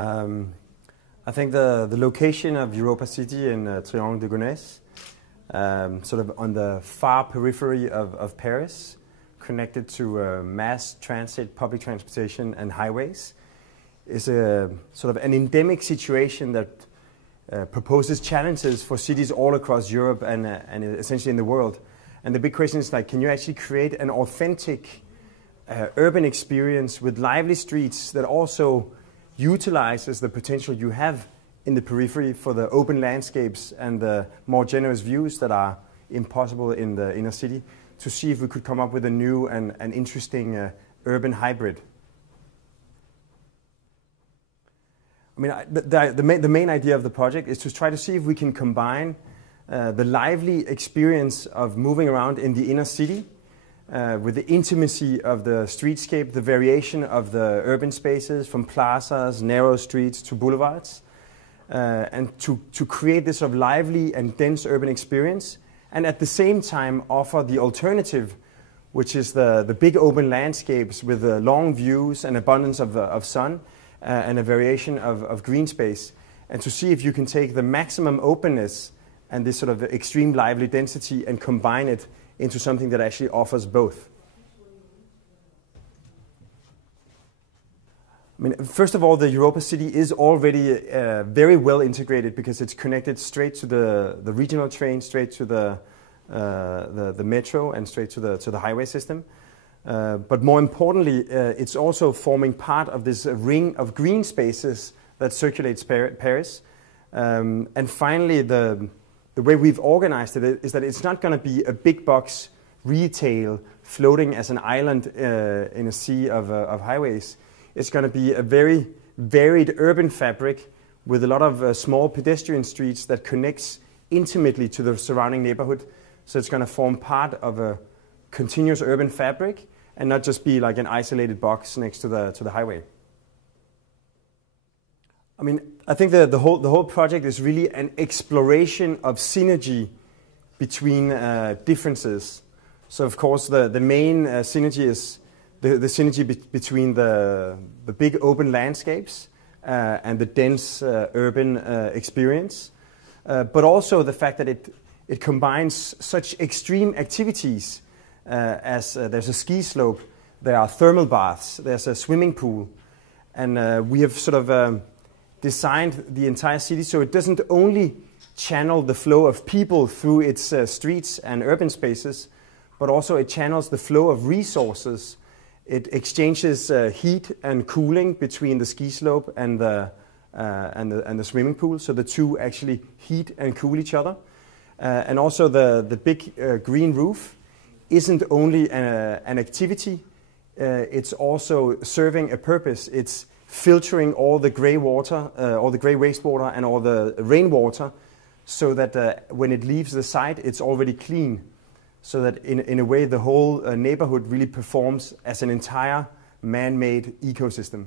I think the location of Europacity in Triangle de Gonesse, sort of on the far periphery of Paris, connected to mass transit, public transportation and highways, is a sort of an endemic situation that proposes challenges for cities all across Europe and essentially in the world. And the big question is, like, can you actually create an authentic urban experience with lively streets that also utilizes the potential you have in the periphery for the open landscapes and the more generous views that are impossible in the inner city, to see if we could come up with a new and interesting urban hybrid. I mean, the main idea of the project is to try to see if we can combine the lively experience of moving around in the inner city with the intimacy of the streetscape, the variation of the urban spaces from plazas, narrow streets to boulevards, and to create this sort of lively and dense urban experience, and at the same time offer the alternative, which is the big open landscapes with long views and abundance of sun and a variation of green space, and to see if you can take the maximum openness and this sort of extreme lively density and combine it into something that actually offers both. I mean, first of all, the Europacity is already very well integrated because it's connected straight to the regional train, straight to the metro, and straight to the highway system. But more importantly, it's also forming part of this ring of green spaces that circulates Paris. And finally, the way we've organized it is that it's not going to be a big box retail floating as an island in a sea of highways. It's going to be a very varied urban fabric with a lot of small pedestrian streets that connects intimately to the surrounding neighborhood. So it's going to form part of a continuous urban fabric and not just be like an isolated box next to the highway. I mean, I think the whole project is really an exploration of synergy between differences. So of course the main synergy is the synergy between the big open landscapes and the dense urban experience, but also the fact that it combines such extreme activities as there's a ski slope, there are thermal baths, there's a swimming pool, and we have sort of designed the entire city so it doesn't only channel the flow of people through its streets and urban spaces, but also it channels the flow of resources. It exchanges heat and cooling between the ski slope and the swimming pool, so the two actually heat and cool each other. And also the big green roof isn't only an activity, it's also serving a purpose. It's filtering all the gray water, all the gray wastewater and all the rainwater, so that when it leaves the site, it's already clean. So that in a way, the whole neighborhood really performs as an entire man-made ecosystem.